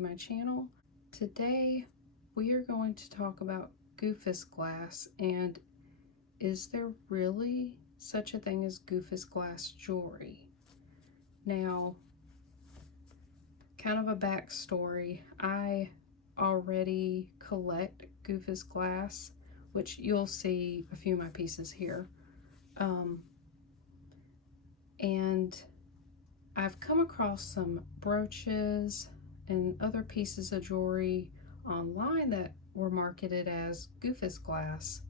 to my channel. Today we are going to talk about Goofus Glass, and is there really such a thing as Goofus Glass jewelry? Now, kind of a backstory, I already collect Goofus Glass, which you'll see a few of my pieces here. And I've come across some brooches and other pieces of jewelry online that were marketed as Goofus Glass.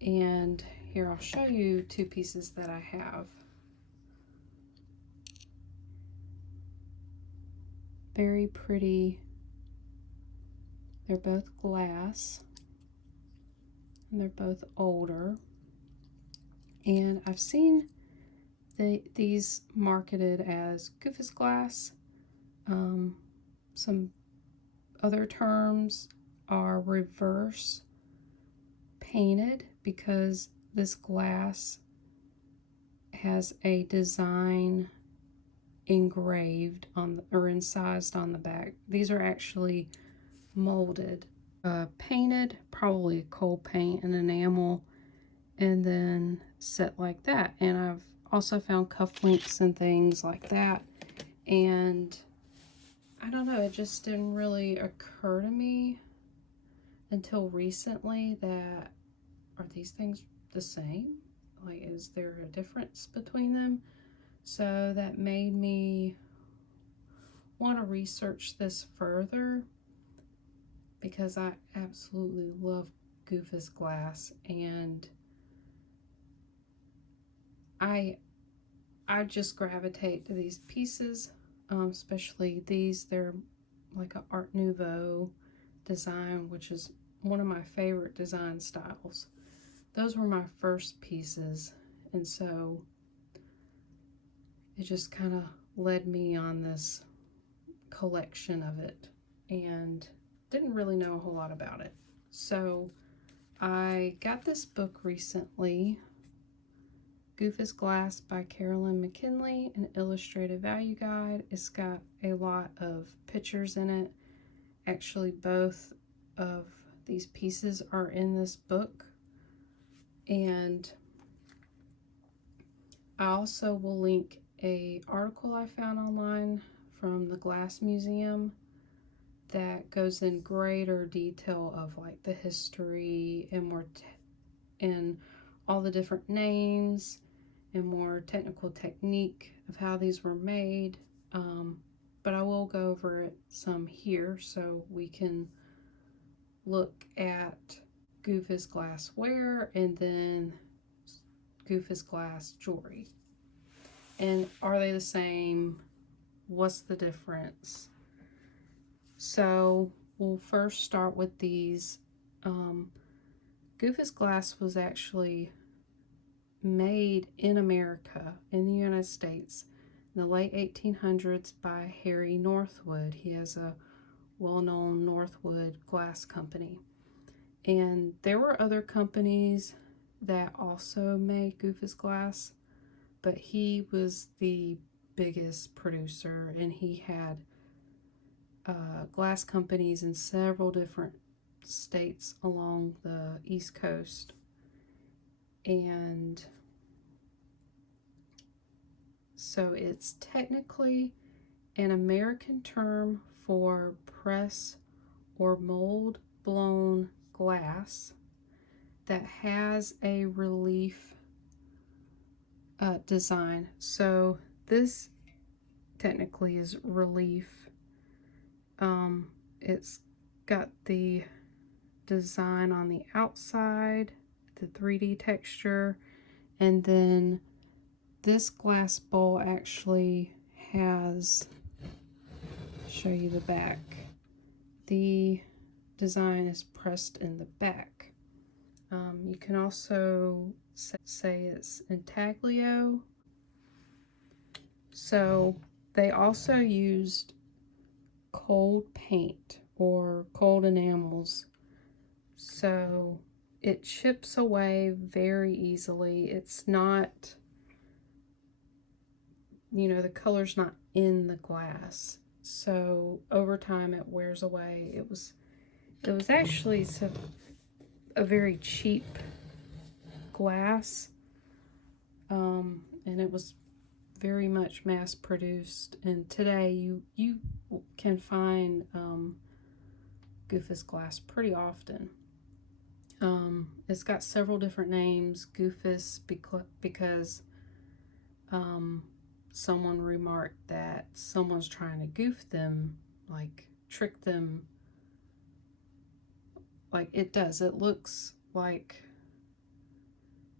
And here I'll show you two pieces that I have. Very pretty. They're both glass and they're both older. And I've seen these marketed as Goofus Glass. Some other terms are reverse painted, because this glass has a design engraved on or incised on the back. These are actually molded. Painted, probably coal paint and enamel, and then set like that. And I've also found cufflinks and things like that, and I don't know, it just didn't really occur to me until recently that, are these things the same? Like, is there a difference between them? So that made me want to research this further, because I absolutely love Goofus Glass, and I just gravitate to these pieces, especially these. They're like an Art Nouveau design, which is one of my favorite design styles. Those were my first pieces, and so it just kind of led me on this collection of it, and didn't really know a whole lot about it. So I got this book recently, Goofus Glass by Carolyn McKinley, an illustrated value guide. It's got a lot of pictures in it. Actually, both of these pieces are in this book. And I also will link an article I found online from the Glass Museum that goes in greater detail of like the history and more and all the different names and more technical technique of how these were made. But I will go over it some here so we can look at Goofus glassware and then Goofus Glass jewelry. And are they the same? What's the difference? So we'll first start with these. Goofus Glass was actually made in America, in the United States, in the late 1800s by Harry Northwood. He has a well-known Northwood glass company. And there were other companies that also made Goofus Glass, but he was the biggest producer, and he had glass companies in several different states along the East Coast. And so it's technically an American term for press or mold blown glass that has a relief design. So this technically is relief. It's got the design on the outside, the 3D texture, and then this glass bowl actually has, show you the back, the design is pressed in the back. You can also say it's Intaglio. So they also used cold paint or cold enamels, so it chips away very easily. It's not, you know, the color's not in the glass, so over time it wears away. It was actually a very cheap glass, and it was very much mass produced. And today you can find Goofus Glass pretty often. It's got several different names. Goofus because someone remarked that someone's trying to goof them, like trick them. Like it does. It looks like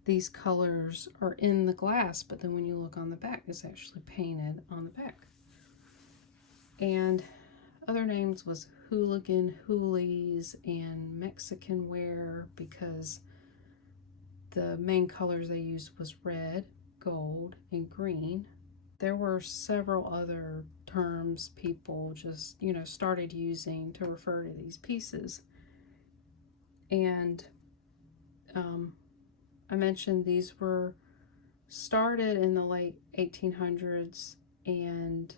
these colors are in the glass, but then when you look on the back, it's actually painted on the back. And other names was Hooligan Hoolies and Mexican Wear, because the main colors they used was red, gold, and green. There were several other terms people just, started using to refer to these pieces. And I mentioned these were started in the late 1800s and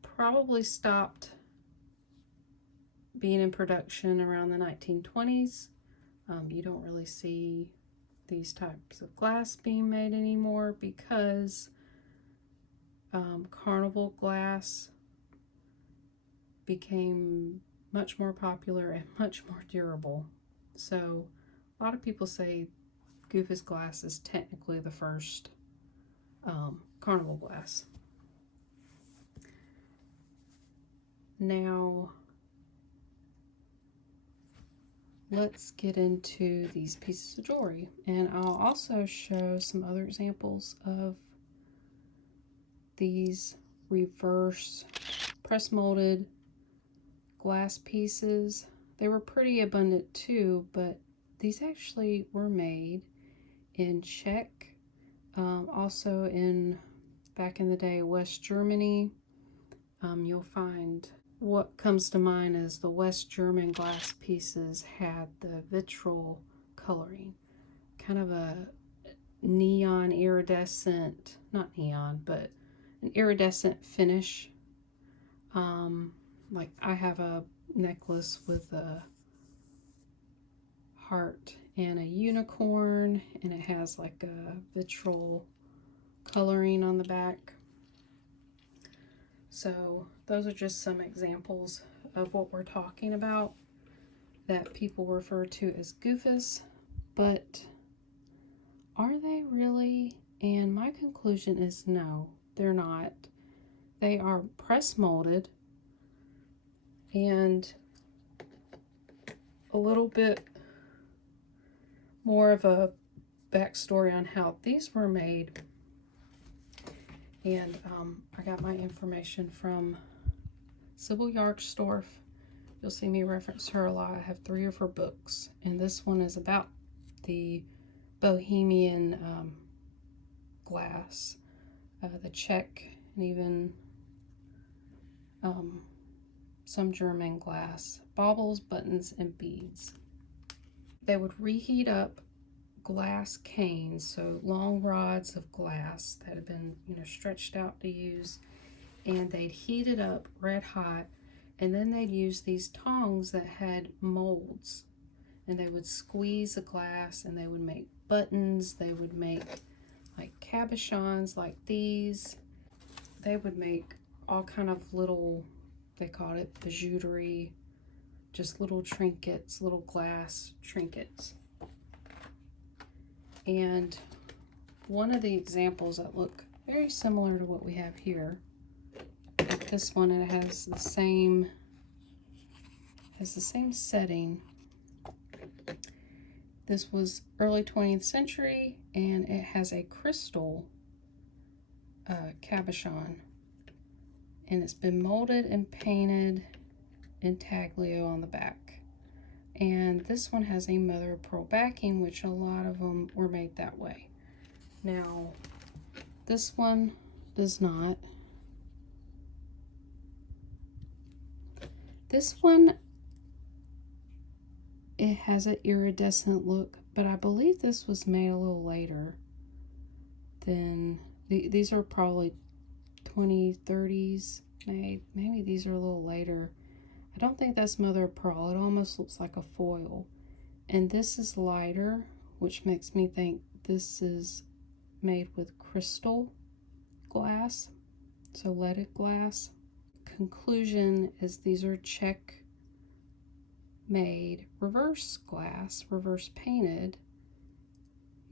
probably stopped being in production around the 1920s. You don't really see these types of glass being made anymore because carnival glass became much more popular and much more durable. So a lot of people say Goofus Glass is technically the first carnival glass. Now let's get into these pieces of jewelry, and I'll also show some other examples of these reverse press molded glass pieces. They were pretty abundant too, but these actually were made in Czech, also in back in the day West Germany. You'll find what comes to mind is the West German glass pieces had the vitriol coloring, kind of a neon iridescent, not neon, but an iridescent finish. Like I have a necklace with a heart and a unicorn, and it has like a vitriol coloring on the back. So those are just some examples of what we're talking about that people refer to as Goofus, but are they really? And my conclusion is no, they're not. They are press molded, and a little bit more of a backstory on how these were made. And I got my information from Sybil Yardstorf. You'll see me reference her a lot. I have 3 of her books, and this one is about the Bohemian glass, the Czech, and even some German glass, baubles, buttons, and beads. They would reheat up glass canes, so long rods of glass that had been, stretched out to use, and they'd heat it up red hot, and then they'd use these tongs that had molds, and they would squeeze the glass, and they would make buttons, they would make like cabochons like these, they would make all kind of little, they called it bijouterie, just little trinkets, little glass trinkets. And one of the examples that look very similar to what we have here, like this one, it has the same setting. This was early 20th century, and it has a crystal cabochon, and it's been molded and painted Intaglio on the back. And this one has a mother of pearl backing, which a lot of them were made that way. Now, this one does not. This one, it has an iridescent look, but I believe this was made a little later than, these are probably 2030s made. Maybe these are a little later. I don't think that's mother of pearl. It almost looks like a foil. And this is lighter, which makes me think this is made with crystal glass, so leaded glass. Conclusion is these are Czech made reverse glass, reverse painted.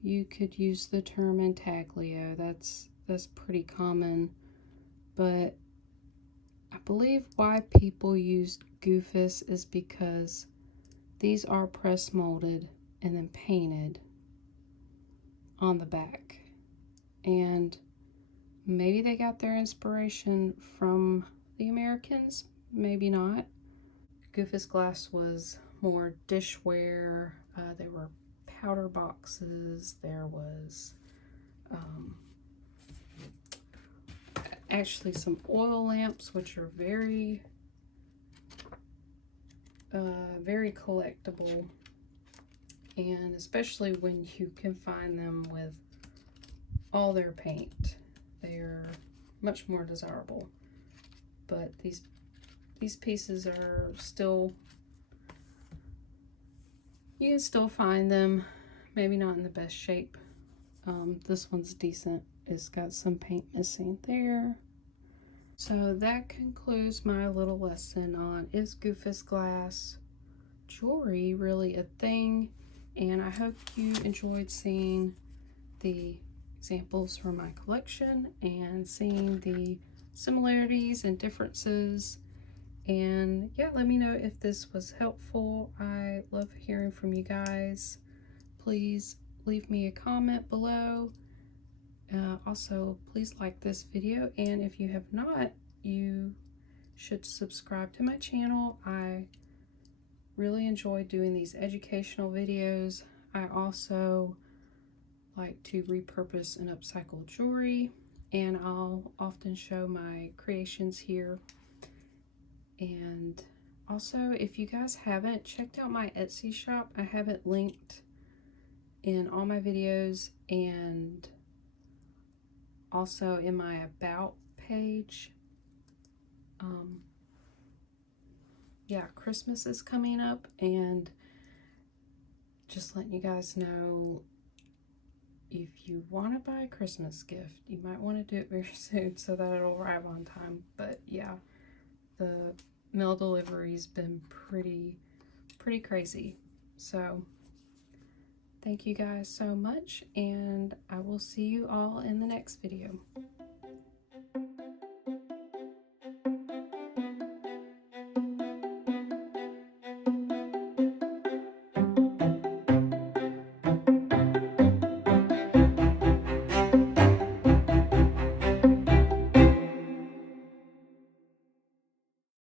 You could use the term intaglio. That's pretty common, but I believe why people used Goofus is because these are press molded and then painted on the back. And maybe they got their inspiration from the Americans, maybe not. Goofus Glass was more dishware. There were powder boxes. There was actually some oil lamps, which are very collectible, and especially when you can find them with all their paint, they're much more desirable. But these pieces are still, you can still find them, maybe not in the best shape. This one's decent. It's got some paint missing there. So that concludes my little lesson on, is Goofus Glass jewelry really a thing? And I hope you enjoyed seeing the examples from my collection and seeing the similarities and differences. And yeah, let me know if this was helpful. I love hearing from you guys. Please leave me a comment below. Also, please like this video, and if you have not, you should subscribe to my channel. I really enjoy doing these educational videos. I also like to repurpose and upcycle jewelry, and I'll often show my creations here. And also, if you guys haven't checked out my Etsy shop, I have it linked in all my videos and also in my about page. Yeah, Christmas is coming up, and just letting you guys know, if you want to buy a Christmas gift, you might want to do it very soon so that it'll arrive on time. But yeah, the mail delivery's been pretty crazy. So thank you guys so much, and I will see you all in the next video.